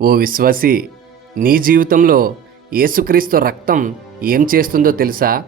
ఓ విశ్వాసి నీ జీవితంలో యేసుక్రీస్తు రక్తం ఏం చేస్తుందో తెలుసా?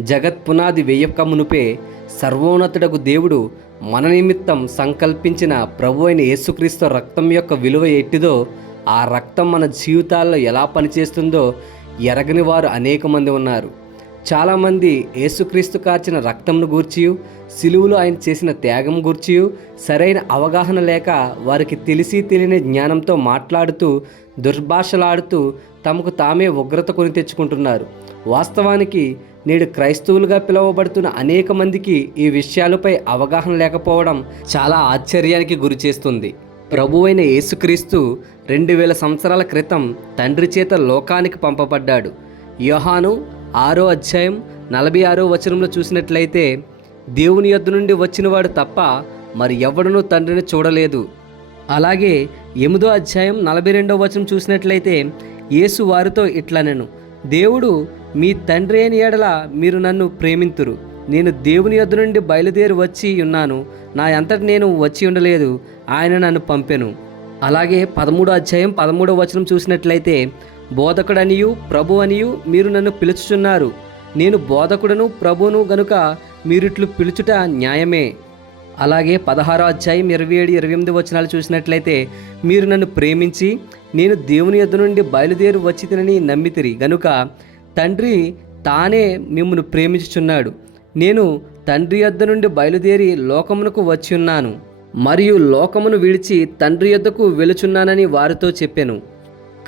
జగత్ పునాది వేయక మునుపే సర్వోన్నతుడకు దేవుడు మన నిమిత్తం సంకల్పించిన ప్రభు అయిన యేసుక్రీస్తు రక్తం యొక్క విలువ ఎట్టిదో ఆ రక్తం మన జీవితాల్లో ఎలా పనిచేస్తుందో ఎరగని వారు అనేక మంది ఉన్నారు. చాలామంది యేసుక్రీస్తు కార్చిన రక్తంను గూర్చియు సిలువులో ఆయన చేసిన త్యాగం గూర్చియు సరైన అవగాహన లేక వారికి తెలిసి తెలియని జ్ఞానంతో మాట్లాడుతూ దుర్భాషలాడుతూ తమకు తామే ఉగ్రత కొని తెచ్చుకుంటున్నారు. వాస్తవానికి నేడు క్రైస్తవులుగా పిలువబడుతున్న అనేక మందికి ఈ విషయాలపై అవగాహన లేకపోవడం చాలా ఆశ్చర్యానికి గురి చేస్తుంది. ప్రభువైన యేసుక్రీస్తు రెండు వేల సంవత్సరాల క్రితం తండ్రి చేత లోకానికి పంపబడ్డాడు. యోహాను ఆరో అధ్యాయం నలభై ఆరో వచనంలో చూసినట్లయితే దేవుని యొద్ద నుండి వచ్చినవాడు తప్ప మరి ఎవడనూ తండ్రిని చూడలేదు. అలాగే ఎనిమిదో అధ్యాయం నలభై రెండో వచనం చూసినట్లయితే యేసు వారితో ఇట్లా నేను దేవుడు మీ తండ్రి అయిన ఎడల మీరు నన్ను ప్రేమింతురు. నేను దేవుని యొద్ద నుండి బయలుదేరి వచ్చి ఉన్నాను. నా అంతటి నేను వచ్చి ఉండలేదు. ఆయన నన్ను పంపెను. అలాగే పదమూడో అధ్యాయం పదమూడో వచనం చూసినట్లయితే బోధకుడనియు ప్రభు అనియు మీరు నన్ను పిలుచుచున్నారు. నేను బోధకుడను ప్రభును గనుక మీరిట్లు పిలుచుట న్యాయమే. అలాగే పదహారో అధ్యాయం ఇరవై ఏడు ఇరవై ఎనిమిది వచనాలు చూసినట్లయితే మీరు నన్ను ప్రేమించి నేను దేవుని యొద్ నుండి బయలుదేరి వచ్చి తినని నమ్మితిరి. గనుక తండ్రి తానే మిమ్మను ప్రేమించుచున్నాడు. నేను తండ్రి యొద్ద నుండి బయలుదేరి లోకమునకు వచ్చి ఉన్నాను. మరియు లోకమును విడిచి తండ్రి యొద్దకు వెలుచున్నానని వారితో చెప్పాను.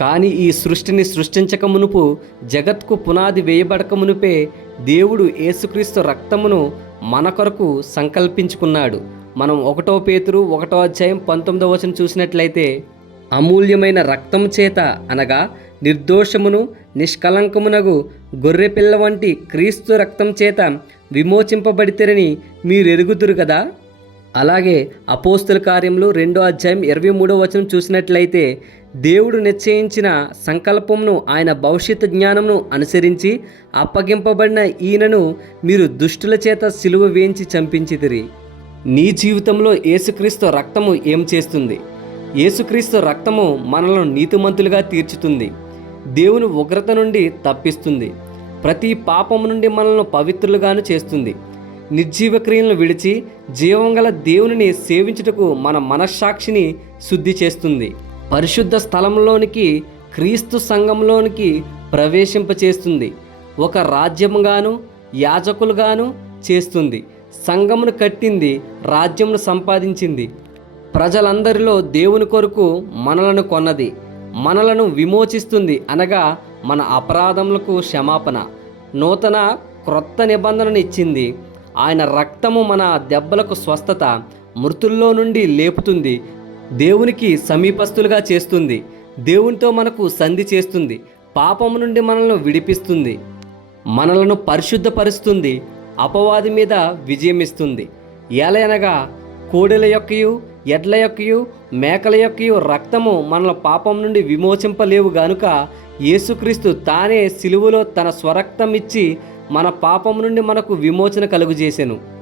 కానీ ఈ సృష్టిని సృష్టించక మునుపు జగత్కు పునాది వేయబడక మునుపే దేవుడు యేసుక్రీస్తు రక్తమును మన కొరకు సంకల్పించుకున్నాడు. మనం ఒకటో పేతురు ఒకటో అధ్యాయం పంతొమ్మిదవ వచనం చూసినట్లయితే అమూల్యమైన రక్తం చేత అనగా నిర్దోషమును నిష్కలంకమునగు గొర్రెపిల్ల వంటి క్రీస్తు రక్తం చేత విమోచింపబడితేరని మీరెరుగుదురు కదా? అలాగే అపోస్తుల కార్యంలో రెండో అధ్యాయం ఇరవై మూడో వచనం చూసినట్లయితే దేవుడు నిశ్చయించిన సంకల్పమును ఆయన భవిష్యత్ జ్ఞానమును అనుసరించి అప్పగింపబడిన ఈయనను మీరు దుష్టుల చేత సిలువ వేయించి చంపించితిరి. నీ జీవితంలో యేసుక్రీస్తు రక్తము ఏం చేస్తుంది? యేసుక్రీస్తు రక్తము మనలను నీతిమంతులుగా తీర్చుతుంది. దేవుని ఉగ్రత నుండి తప్పిస్తుంది. ప్రతి పాపము నుండి మనల్ని పవిత్రులుగాను చేస్తుంది. నిర్జీవ క్రియలను విడిచి జీవంగల దేవునిని సేవించుటకు మన మనస్సాక్షిని శుద్ధి చేస్తుంది. పరిశుద్ధ స్థలంలోనికి క్రీస్తు సంఘంలోనికి ప్రవేశింపచేస్తుంది. ఒక రాజ్యముగాను యాజకులుగాను చేస్తుంది. సంఘమును కట్టింది రాజ్యమును సంపాదించింది. ప్రజలందరిలో దేవుని కొరకు మనలను కొన్నది. మనలను విమోచిస్తుంది అనగా మన అపరాధములకు క్షమాపణ. నూతన క్రొత్త నిబంధనను ఇచ్చింది. ఆయన రక్తము మన దెబ్బలకు స్వస్థత మృతుల్లో నుండి లేపుతుంది దేవునికి సమీపస్తులుగా చేస్తుంది దేవునితో మనకు సంధి చేస్తుంది పాపము నుండి మనల్ని విడిపిస్తుంది మనలను పరిశుద్ధపరుస్తుంది అపవాది మీద విజయమిస్తుంది. ఏలయనగా కోడెల యొక్కయు ఎడ్ల యొక్కయు మేకల యొక్కయు రక్తము మనల పాపం నుండి విమోచింపలేవు గనుక యేసుక్రీస్తు తానే సిలువలో తన స్వరక్తం ఇచ్చి మన పాపం నుండి మనకు విమోచన కలుగజేసెను